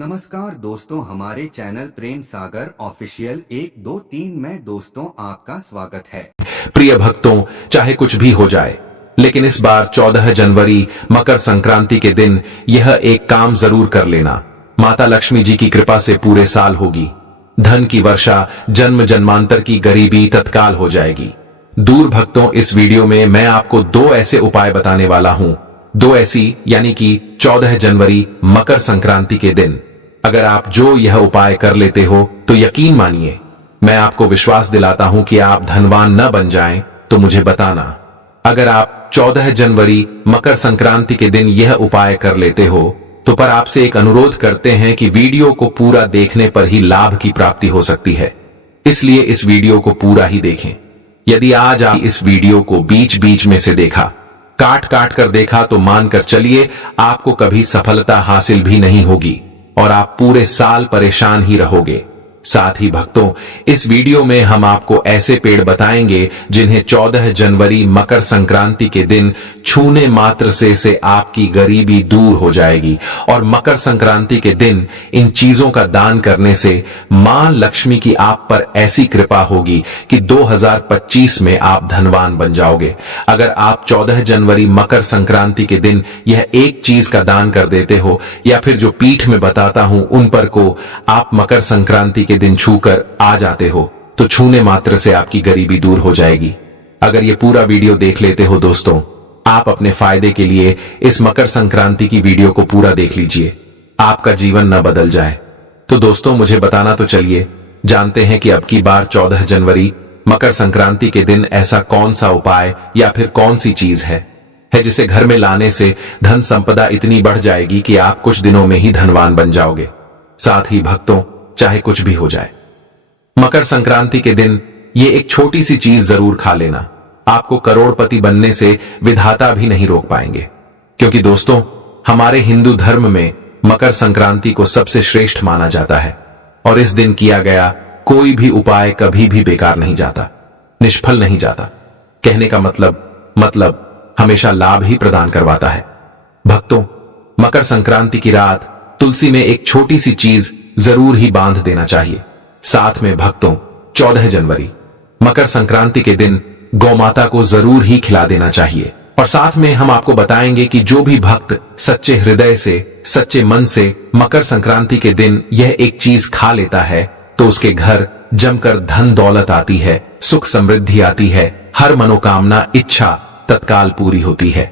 नमस्कार दोस्तों, हमारे चैनल प्रेम सागर ऑफिशियल 1 2 3 में दोस्तों आपका स्वागत है। प्रिय भक्तों, चाहे कुछ भी हो जाए, लेकिन इस बार 14 जनवरी मकर संक्रांति के दिन यह एक काम जरूर कर लेना। माता लक्ष्मी जी की कृपा से पूरे साल होगी। धन की वर्षा, जन्म जन्मांतर की गरीबी तत्काल हो जाएगी। दूर भक्तों, इस वीडियो में मैं आपको 2 ऐसे उपाय बताने वाला हूं। 2 ऐसी यानी कि 14 जनवरी मकर संक्रांति के दिन अगर आप जो यह उपाय कर लेते हो तो यकीन मानिए, मैं आपको विश्वास दिलाता हूं कि आप धनवान न बन जाएं तो मुझे बताना। अगर आप 14 जनवरी मकर संक्रांति के दिन यह उपाय कर लेते हो तो पर आपसे एक अनुरोध करते हैं कि वीडियो को पूरा देखने पर ही लाभ की प्राप्ति हो सकती है, इसलिए इस वीडियो को पूरा ही देखें। यदि आज आप इस वीडियो को बीच बीच में से देखा, काट काट कर देखा, तो मानकर चलिए आपको कभी सफलता हासिल भी नहीं होगी और आप पूरे साल परेशान ही रहोगे। साथ ही भक्तों, इस वीडियो में हम आपको ऐसे पेड़ बताएंगे जिन्हें 14 जनवरी मकर संक्रांति के दिन छूने मात्र से आपकी गरीबी दूर हो जाएगी और मकर संक्रांति के दिन इन चीजों का दान करने से मां लक्ष्मी की आप पर ऐसी कृपा होगी कि 2025 में आप धनवान बन जाओगे। अगर आप 14 जनवरी मकर संक्रांति के दिन यह एक चीज का दान कर देते हो या फिर जो पीठ में बताता हूं उन पर को आप मकर संक्रांति के दिन छूकर आ जाते हो तो छूने मात्र से आपकी गरीबी दूर हो जाएगी। अगर ये पूरा वीडियो देख लेते हो दोस्तों, आप अपने फायदे के लिए इस मकर संक्रांति की वीडियो को पूरा देख लीजिए, आपका जीवन न बदल जाए। तो दोस्तों, मुझे बताना तो चलिए, जानते हैं कि अब की बार 14 जनवरी मकर संक्रांति के दिन ऐसा कौन सा उपाय या फिर कौन सी चीज है जिसे घर में लाने से धन संपदा इतनी बढ़ जाएगी कि आप कुछ दिनों में ही धनवान बन जाओगे। साथ ही भक्तों, चाहे कुछ भी हो जाए, मकर संक्रांति के दिन ये एक छोटी सी चीज जरूर खा लेना। आपको करोड़पति बनने से विधाता भी नहीं रोक पाएंगे, क्योंकि दोस्तों, हमारे हिंदू धर्म में मकर संक्रांति को सबसे श्रेष्ठ माना जाता है और इस दिन किया गया कोई भी उपाय कभी भी बेकार नहीं जाता, निष्फल नहीं जाता। कहने का मतलब हमेशा लाभ ही प्रदान करवाता है। भक्तों, मकर संक्रांति की रात तुलसी में एक छोटी सी चीज जरूर ही बांध देना चाहिए। साथ में भक्तों, 14 जनवरी मकर संक्रांति के दिन गौमाता को जरूर ही खिला देना चाहिए। और साथ में हम आपको बताएंगे कि जो भी भक्त सच्चे हृदय से, सच्चे मन से मकर संक्रांति के दिन यह एक चीज खा लेता है तो उसके घर जमकर धन दौलत आती है, सुख समृद्धि आती है, हर मनोकामना इच्छा तत्काल पूरी होती है।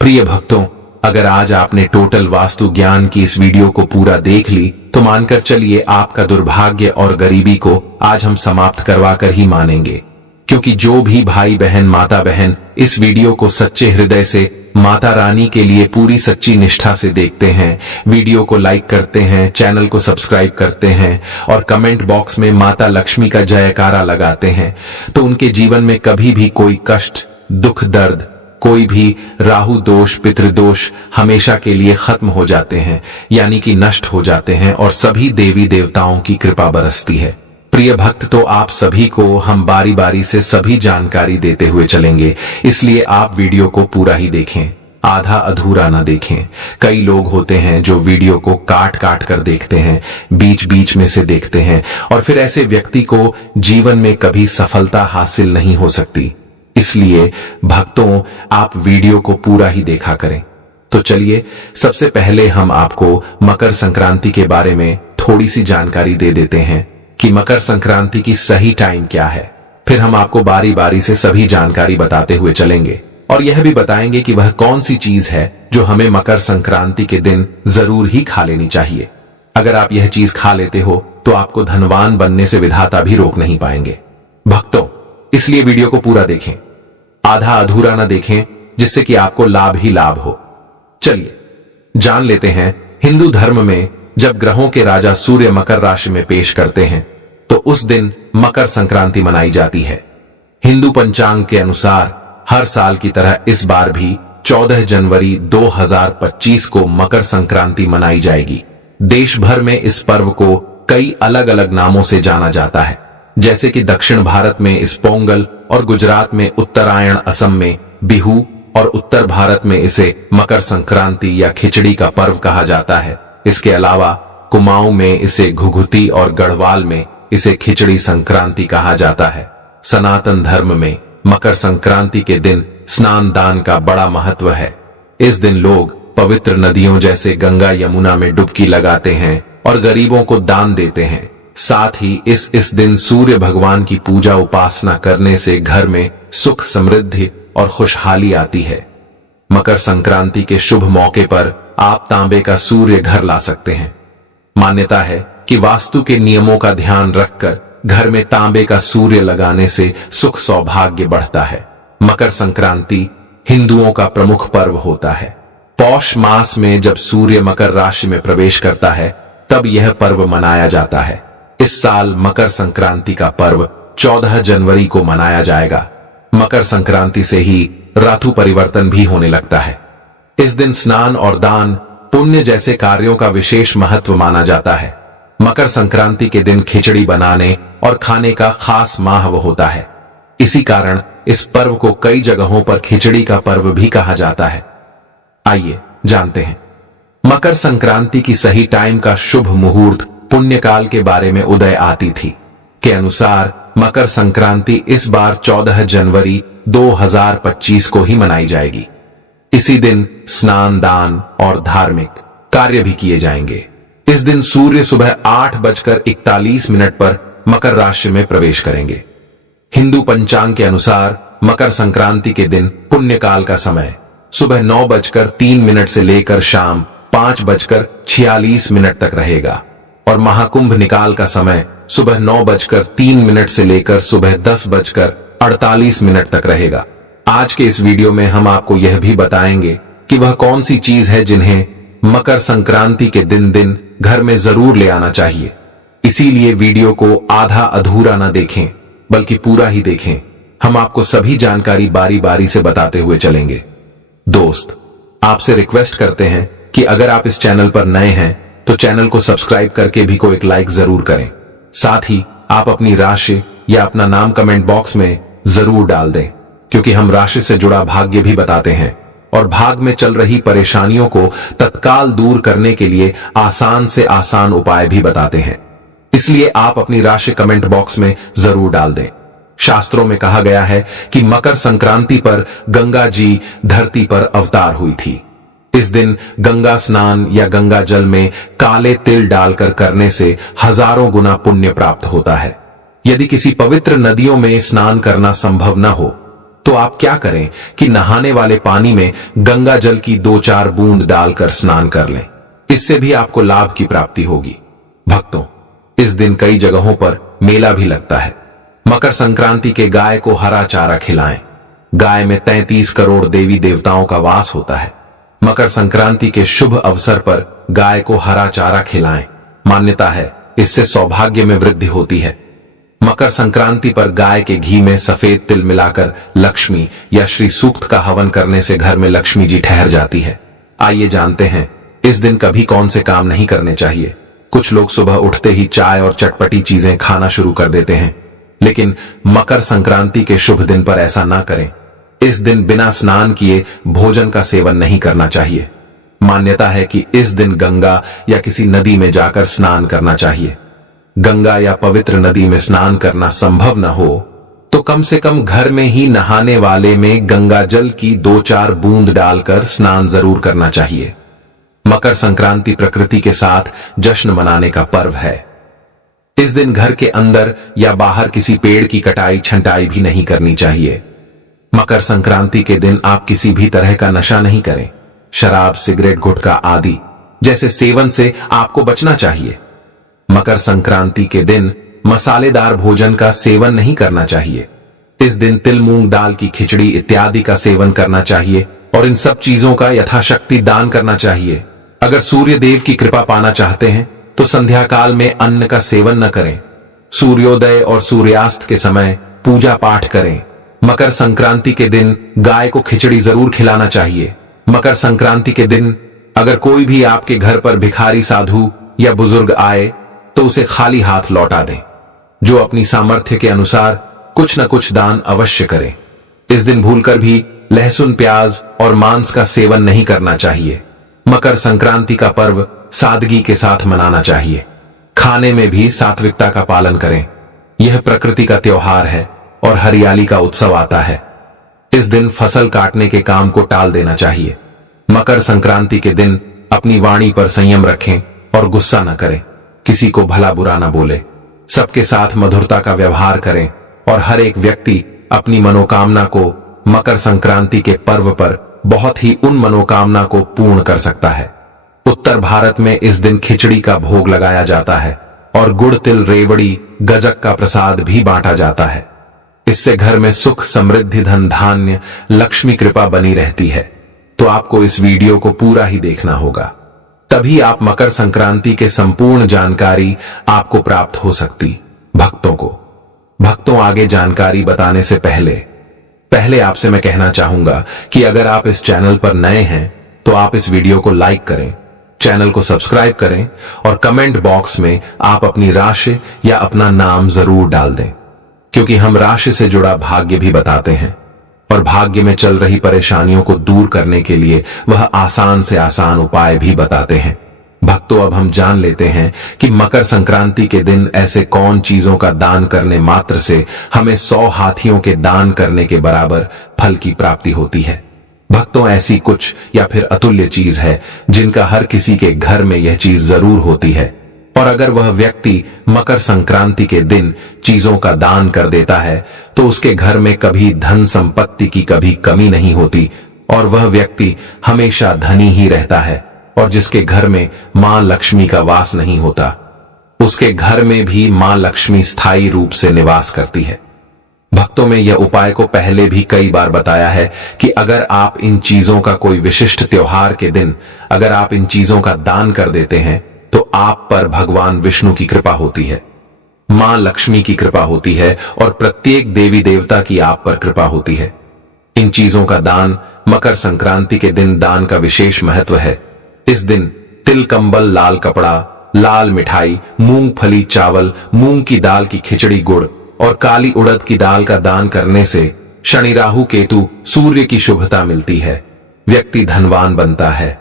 प्रिय भक्तों, अगर आज आपने टोटल वास्तु ज्ञान की इस वीडियो को पूरा देख ली तो मानकर चलिए आपका दुर्भाग्य और गरीबी को आज हम समाप्त करवा कर ही मानेंगे, क्योंकि जो भी भाई बहन, माता बहन इस वीडियो को सच्चे हृदय से माता रानी के लिए पूरी सच्ची निष्ठा से देखते हैं, वीडियो को लाइक करते हैं, चैनल को सब्सक्राइब करते हैं और कमेंट बॉक्स में माता लक्ष्मी का जयकारा लगाते हैं, तो उनके जीवन में कभी भी कोई कष्ट, दुख, दर्द, कोई भी राहु दोष, पितृदोष हमेशा के लिए खत्म हो जाते हैं, यानी कि नष्ट हो जाते हैं और सभी देवी देवताओं की कृपा बरसती है। प्रिय भक्त, तो आप सभी को हम बारी बारी से सभी जानकारी देते हुए चलेंगे, इसलिए आप वीडियो को पूरा ही देखें, आधा अधूरा ना देखें। कई लोग होते हैं जो वीडियो को काट काट कर देखते हैं, बीच बीच में से देखते हैं और फिर ऐसे व्यक्ति को जीवन में कभी सफलता हासिल नहीं हो सकती। इसलिए भक्तों, आप वीडियो को पूरा ही देखा करें। तो चलिए, सबसे पहले हम आपको मकर संक्रांति के बारे में थोड़ी सी जानकारी दे देते हैं कि मकर संक्रांति की सही टाइम क्या है। फिर हम आपको बारी बारी से सभी जानकारी बताते हुए चलेंगे और यह भी बताएंगे कि वह कौन सी चीज है जो हमें मकर संक्रांति के दिन जरूर ही खा लेनी चाहिए। अगर आप यह चीज खा लेते हो तो आपको धनवान बनने से विधाता भी रोक नहीं पाएंगे। भक्तों, इसलिए वीडियो को पूरा देखें, आधा अधूरा न देखें, जिससे कि आपको लाभ ही लाभ हो। चलिए जान लेते हैं, हिंदू धर्म में जब ग्रहों के राजा सूर्य मकर राशि में पेश करते हैं तो उस दिन मकर संक्रांति मनाई जाती है। हिंदू पंचांग के अनुसार हर साल की तरह इस बार भी 14 जनवरी 2025 को मकर संक्रांति मनाई जाएगी। देश भर में इस पर्व को कई अलग अलग नामों से जाना जाता है, जैसे कि दक्षिण भारत में इस पोंगल और गुजरात में उत्तरायण, असम में बिहू और उत्तर भारत में इसे मकर संक्रांति या खिचड़ी का पर्व कहा जाता है। इसके अलावा कुमाऊं में इसे घुघुती और गढ़वाल में इसे खिचड़ी संक्रांति कहा जाता है। सनातन धर्म में मकर संक्रांति के दिन स्नान दान का बड़ा महत्व है। इस दिन लोग पवित्र नदियों जैसे गंगा यमुना में डुबकी लगाते हैं और गरीबों को दान देते हैं। साथ ही इस दिन सूर्य भगवान की पूजा उपासना करने से घर में सुख समृद्धि और खुशहाली आती है। मकर संक्रांति के शुभ मौके पर आप तांबे का सूर्य घर ला सकते हैं। मान्यता है कि वास्तु के नियमों का ध्यान रखकर घर में तांबे का सूर्य लगाने से सुख सौभाग्य बढ़ता है। मकर संक्रांति हिंदुओं का प्रमुख पर्व होता है। पौष मास में जब सूर्य मकर राशि में प्रवेश करता है तब यह पर्व मनाया जाता है। इस साल मकर संक्रांति का पर्व 14 जनवरी को मनाया जाएगा। मकर संक्रांति से ही ऋतु परिवर्तन भी होने लगता है। इस दिन स्नान और दान पुण्य जैसे कार्यों का विशेष महत्व माना जाता है। मकर संक्रांति के दिन खिचड़ी बनाने और खाने का खास महत्व होता है। इसी कारण इस पर्व को कई जगहों पर खिचड़ी का पर्व भी कहा जाता है। आइए जानते हैं मकर संक्रांति की सही टाइम का शुभ मुहूर्त पुण्यकाल के बारे में उदय आती थी के अनुसार मकर संक्रांति इस बार 14 जनवरी 2025 को ही मनाई जाएगी। इसी दिन स्नान दान और धार्मिक कार्य भी किए जाएंगे। इस दिन सूर्य सुबह 8:41 पर मकर राशि में प्रवेश करेंगे। हिंदू पंचांग के अनुसार मकर संक्रांति के दिन पुण्यकाल का समय सुबह 9:03 से लेकर शाम 5:46 तक रहेगा और महाकुंभ निकाल का समय सुबह 9:03 से लेकर सुबह 10:48 तक रहेगा। आज के इस वीडियो में हम आपको यह भी बताएंगे कि वह कौन सी चीज है जिन्हें मकर संक्रांति के दिन घर में जरूर ले आना चाहिए। इसीलिए वीडियो को आधा अधूरा ना देखें बल्कि पूरा ही देखें। हम आपको सभी जानकारी बारी बारी से बताते हुए चलेंगे। दोस्त, आपसे रिक्वेस्ट करते हैं कि अगर आप इस चैनल पर नए हैं तो चैनल को सब्सक्राइब करके भी को एक लाइक जरूर करें। साथ ही आप अपनी राशि या अपना नाम कमेंट बॉक्स में जरूर डाल दें, क्योंकि हम राशि से जुड़ा भाग्य भी बताते हैं और भाग में चल रही परेशानियों को तत्काल दूर करने के लिए आसान से आसान उपाय भी बताते हैं। इसलिए आप अपनी राशि कमेंट बॉक्स में जरूर डाल दें। शास्त्रों में कहा गया है कि मकर संक्रांति पर गंगा जी धरती पर अवतार हुई थी। इस दिन गंगा स्नान या गंगा जल में काले तिल डालकर करने से हजारों गुना पुण्य प्राप्त होता है। यदि किसी पवित्र नदियों में स्नान करना संभव न हो तो आप क्या करें कि नहाने वाले पानी में गंगा जल की 2-4 बूंद डालकर स्नान कर लें। इससे भी आपको लाभ की प्राप्ति होगी। भक्तों, इस दिन कई जगहों पर मेला भी लगता है। मकर संक्रांति के गाय को हरा चारा खिलाएं। गाय में 33 करोड़ देवी देवताओं का वास होता है। मकर संक्रांति के शुभ अवसर पर गाय को हरा चारा खिलाएं। मान्यता है इससे सौभाग्य में वृद्धि होती है। मकर संक्रांति पर गाय के घी में सफेद तिल मिलाकर लक्ष्मी या श्री सूक्त का हवन करने से घर में लक्ष्मी जी ठहर जाती है। आइए जानते हैं इस दिन कभी कौन से काम नहीं करने चाहिए। कुछ लोग सुबह उठते ही चाय और चटपटी चीजें खाना शुरू कर देते हैं, लेकिन मकर संक्रांति के शुभ दिन पर ऐसा ना करें। इस दिन बिना स्नान किए भोजन का सेवन नहीं करना चाहिए। मान्यता है कि इस दिन गंगा या किसी नदी में जाकर स्नान करना चाहिए। गंगा या पवित्र नदी में स्नान करना संभव न हो तो कम से कम घर में ही नहाने वाले में गंगा जल की 2-4 बूंद डालकर स्नान जरूर करना चाहिए। मकर संक्रांति प्रकृति के साथ जश्न मनाने का पर्व है। इस दिन घर के अंदर या बाहर किसी पेड़ की कटाई छंटाई भी नहीं करनी चाहिए। मकर संक्रांति के दिन आप किसी भी तरह का नशा नहीं करें। शराब, सिगरेट, गुटखा आदि जैसे सेवन से आपको बचना चाहिए। मकर संक्रांति के दिन मसालेदार भोजन का सेवन नहीं करना चाहिए। इस दिन तिल, मूंग दाल की खिचड़ी इत्यादि का सेवन करना चाहिए और इन सब चीजों का यथाशक्ति दान करना चाहिए। अगर सूर्य देव की कृपा पाना चाहते हैं तो संध्या काल में अन्न का सेवन न करें। सूर्योदय और सूर्यास्त के समय पूजा पाठ करें। मकर संक्रांति के दिन गाय को खिचड़ी जरूर खिलाना चाहिए। मकर संक्रांति के दिन अगर कोई भी आपके घर पर भिखारी, साधु या बुजुर्ग आए तो उसे खाली हाथ लौटा दें। जो अपनी सामर्थ्य के अनुसार कुछ न कुछ दान अवश्य करें। इस दिन भूलकर भी लहसुन, प्याज और मांस का सेवन नहीं करना चाहिए। मकर संक्रांति का पर्व सादगी के साथ मनाना चाहिए। खाने में भी सात्विकता का पालन करें। यह प्रकृति का त्योहार है और हरियाली का उत्सव आता है। इस दिन फसल काटने के काम को टाल देना चाहिए। मकर संक्रांति के दिन अपनी वाणी पर संयम रखें और गुस्सा न करें। किसी को भला बुरा न बोले। सबके साथ मधुरता का व्यवहार करें और हर एक व्यक्ति अपनी मनोकामना को मकर संक्रांति के पर्व पर बहुत ही उन मनोकामना को पूर्ण कर सकता है। उत्तर भारत में इस दिन खिचड़ी का भोग लगाया जाता है और गुड़ तिल रेवड़ी गजक का प्रसाद भी बांटा जाता है। इससे घर में सुख समृद्धि धन धान्य लक्ष्मी कृपा बनी रहती है। तो आपको इस वीडियो को पूरा ही देखना होगा, तभी आप मकर संक्रांति के संपूर्ण जानकारी आपको प्राप्त हो सकती। भक्तों आगे जानकारी बताने से पहले आपसे मैं कहना चाहूंगा कि अगर आप इस चैनल पर नए हैं तो आप इस वीडियो को लाइक करें, चैनल को सब्सक्राइब करें और कमेंट बॉक्स में आप अपनी राशि या अपना नाम जरूर डाल दें, क्योंकि हम राशि से जुड़ा भाग्य भी बताते हैं और भाग्य में चल रही परेशानियों को दूर करने के लिए वह आसान से आसान उपाय भी बताते हैं। भक्तों, अब हम जान लेते हैं कि मकर संक्रांति के दिन ऐसे कौन चीजों का दान करने मात्र से हमें 100 हाथियों के दान करने के बराबर फल की प्राप्ति होती है। भक्तों, ऐसी कुछ या फिर अतुल्य चीज है जिनका हर किसी के घर में यह चीज जरूर होती है, और अगर वह व्यक्ति मकर संक्रांति के दिन चीजों का दान कर देता है तो उसके घर में कभी धन संपत्ति की कभी कमी नहीं होती और वह व्यक्ति हमेशा धनी ही रहता है। और जिसके घर में मां लक्ष्मी का वास नहीं होता, उसके घर में भी मां लक्ष्मी स्थायी रूप से निवास करती है। भक्तों, में यह उपाय को पहले भी कई बार बताया है कि अगर आप इन चीजों का कोई विशिष्ट त्योहार के दिन अगर आप इन चीजों का दान कर देते हैं तो आप पर भगवान विष्णु की कृपा होती है, मां लक्ष्मी की कृपा होती है और प्रत्येक देवी देवता की आप पर कृपा होती है। इन चीजों का दान मकर संक्रांति के दिन दान का विशेष महत्व है। इस दिन तिल कंबल लाल कपड़ा लाल मिठाई मूंगफली चावल मूंग की दाल की खिचड़ी गुड़ और काली उड़द की दाल का दान करने से शनि राहु केतु सूर्य की शुभता मिलती है, व्यक्ति धनवान बनता है।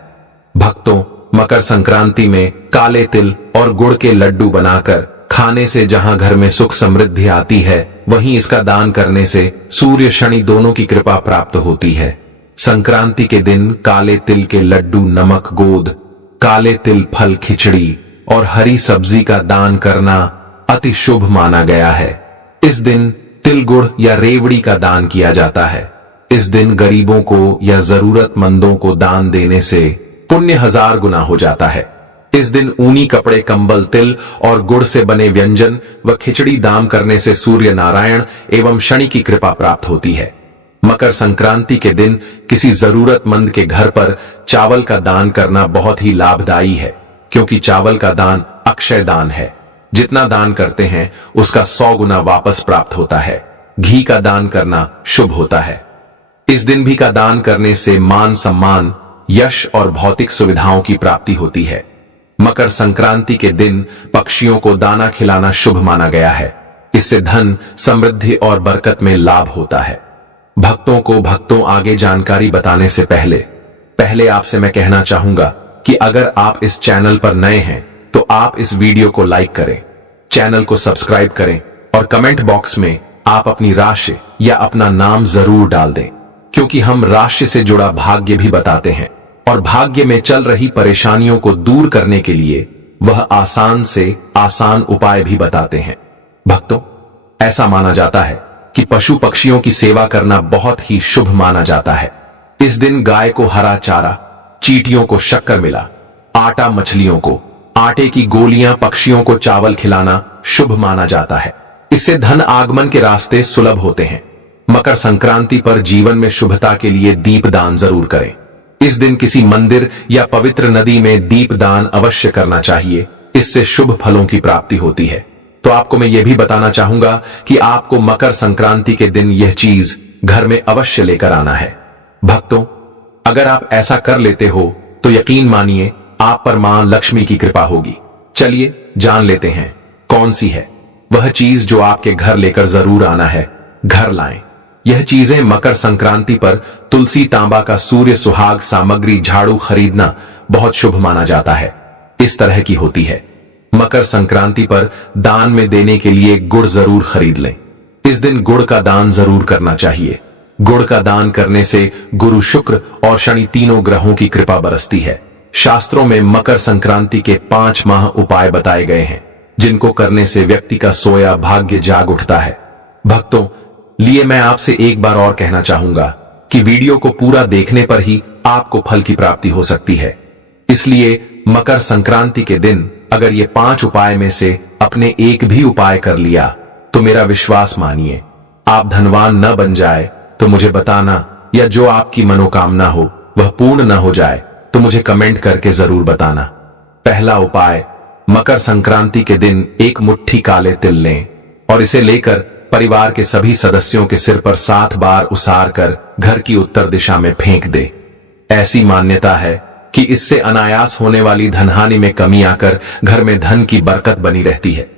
भक्तों, मकर संक्रांति में काले तिल और गुड़ के लड्डू बनाकर खाने से जहां घर में सुख समृद्धि आती है, वहीं इसका दान करने से सूर्य शनि दोनों की कृपा प्राप्त होती है। संक्रांति के दिन काले तिल के लड्डू नमक गोद काले तिल फल खिचड़ी और हरी सब्जी का दान करना अति शुभ माना गया है। इस दिन तिल गुड़ या रेवड़ी का दान किया जाता है। इस दिन गरीबों को या जरूरतमंदों को दान देने से पुण्य 1000 गुना हो जाता है। इस दिन ऊनी कपड़े कंबल तिल और गुड़ से बने व्यंजन व खिचड़ी दान करने से सूर्य नारायण एवं शनि की कृपा प्राप्त होती है। मकर संक्रांति के दिन किसी जरूरतमंद के घर पर चावल का दान करना बहुत ही लाभदायी है, क्योंकि चावल का दान अक्षय दान है। जितना दान करते हैं उसका 100 गुना वापस प्राप्त होता है। घी का दान करना शुभ होता है। इस दिन भी का दान करने से मान सम्मान यश और भौतिक सुविधाओं की प्राप्ति होती है। मकर संक्रांति के दिन पक्षियों को दाना खिलाना शुभ माना गया है। इससे धन समृद्धि और बरकत में लाभ होता है। भक्तों आगे जानकारी बताने से पहले आपसे मैं कहना चाहूंगा कि अगर आप इस चैनल पर नए हैं तो आप इस वीडियो को लाइक करें, चैनल को सब्सक्राइब करें और कमेंट बॉक्स में आप अपनी राशि या अपना नाम जरूर डाल दें, क्योंकि हम राशि से जुड़ा भाग्य भी बताते हैं और भाग्य में चल रही परेशानियों को दूर करने के लिए वह आसान से आसान उपाय भी बताते हैं। भक्तों, ऐसा माना जाता है कि पशु पक्षियों की सेवा करना बहुत ही शुभ माना जाता है। इस दिन गाय को हरा चारा, चींटियों को शक्कर मिला, आटा मछलियों को, आटे की गोलियां पक्षियों को चावल खिलाना शुभ माना जाता है। इससे धन आगमन के रास्ते सुलभ होते हैं। मकर संक्रांति पर जीवन में शुभता के लिए दीप दान जरूर करें। इस दिन किसी मंदिर या पवित्र नदी में दीप दान अवश्य करना चाहिए। इससे शुभ फलों की प्राप्ति होती है। तो आपको मैं यह भी बताना चाहूंगा कि आपको मकर संक्रांति के दिन यह चीज घर में अवश्य लेकर आना है। भक्तों, अगर आप ऐसा कर लेते हो तो यकीन मानिए आप पर मां लक्ष्मी की कृपा होगी। चलिए जान लेते हैं कौन सी है वह चीज जो आपके घर लेकर जरूर आना है। घर लाएं। यह चीजें मकर संक्रांति पर तुलसी तांबा का सूर्य सुहाग सामग्री झाड़ू खरीदना बहुत शुभ माना जाता है। इस तरह की होती है। मकर संक्रांति पर दान में देने के लिए गुड़ जरूर खरीद लें। इस दिन गुड़ का दान जरूर करना चाहिए। गुड़ का दान करने से गुरु, शुक्र और शनि तीनों ग्रहों की कृपा बरसती है। शास्त्रों में मकर संक्रांति के 5 माह उपाय बताए गए हैं, जिनको करने से व्यक्ति का सोया भाग्य जाग उठता है। भक्तों, लिए मैं आपसे एक बार और कहना चाहूंगा कि वीडियो को पूरा देखने पर ही आपको फल की प्राप्ति हो सकती है। इसलिए मकर संक्रांति के दिन अगर ये 5 उपाय में से अपने एक भी उपाय कर लिया तो मेरा विश्वास मानिए, आप धनवान न बन जाए तो मुझे बताना, या जो आपकी मनोकामना हो वह पूर्ण न हो जाए तो मुझे कमेंट करके जरूर बताना। पहला उपाय, मकर संक्रांति के दिन एक मुट्ठी काले तिल लें और इसे लेकर परिवार के सभी सदस्यों के सिर पर 7 बार उसार कर घर की उत्तर दिशा में फेंक दे। ऐसी मान्यता है कि इससे अनायास होने वाली धनहानि में कमी आकर घर में धन की बरकत बनी रहती है।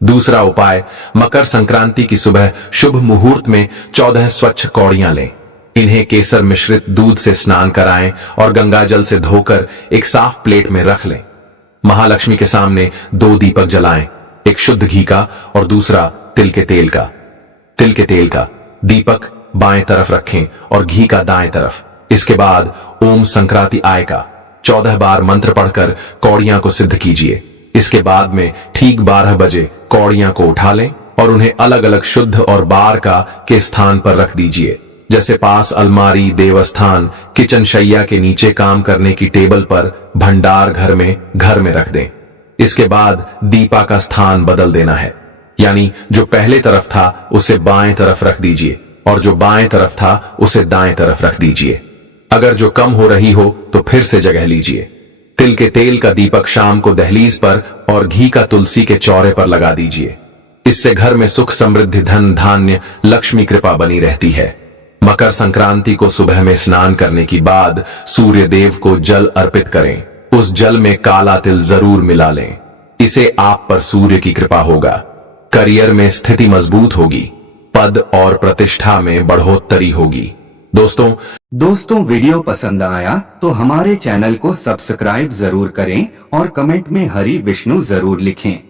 दूसरा उपाय, मकर संक्रांति की सुबह शुभ मुहूर्त में 14 स्वच्छ कौड़ियां लें। इन्हें केसर मिश्रित दूध से स्नान कराएं और गंगा जल से धोकर एक साफ प्लेट में रख लें। महालक्ष्मी के सामने 2 दीपक जलाएं, एक शुद्ध घी का और दूसरा तिल के तेल का। तिल के तेल का दीपक बाएं तरफ रखें और घी का दाएं तरफ। इसके बाद ओम संक्रांति आय का 14 बार मंत्र पढ़कर कौड़ियां को सिद्ध कीजिए। इसके बाद में ठीक 12 बजे कौड़ियां को उठा लें और उन्हें अलग अलग शुद्ध और बार का के स्थान पर रख दीजिए, जैसे पास अलमारी, देवस्थान, किचन शैया के नीचे काम करने की टेबल पर, भंडार घर में रख दें। इसके बाद दीपा का स्थान बदल देना है, यानी जो पहले तरफ था उसे बाएं तरफ रख दीजिए और जो बाएं तरफ था उसे दाएं तरफ रख दीजिए। अगर जो कम हो रही हो तो फिर से जगह लीजिए। तिल के तेल का दीपक शाम को दहलीज पर और घी का तुलसी के चौरे पर लगा दीजिए। इससे घर में सुख, समृद्धि, धन धान्य, लक्ष्मी कृपा बनी रहती है। मकर संक्रांति को सुबह में स्नान करने के बाद सूर्य देव को जल अर्पित करें। उस जल में काला तिल जरूर मिला लें। इसे आप पर सूर्य की कृपा होगा। करियर में स्थिति मजबूत होगी। पद और प्रतिष्ठा में बढ़ोतरी होगी। दोस्तों वीडियो पसंद आया तो हमारे चैनल को सब्सक्राइब जरूर करें और कमेंट में हरि विष्णु जरूर लिखें।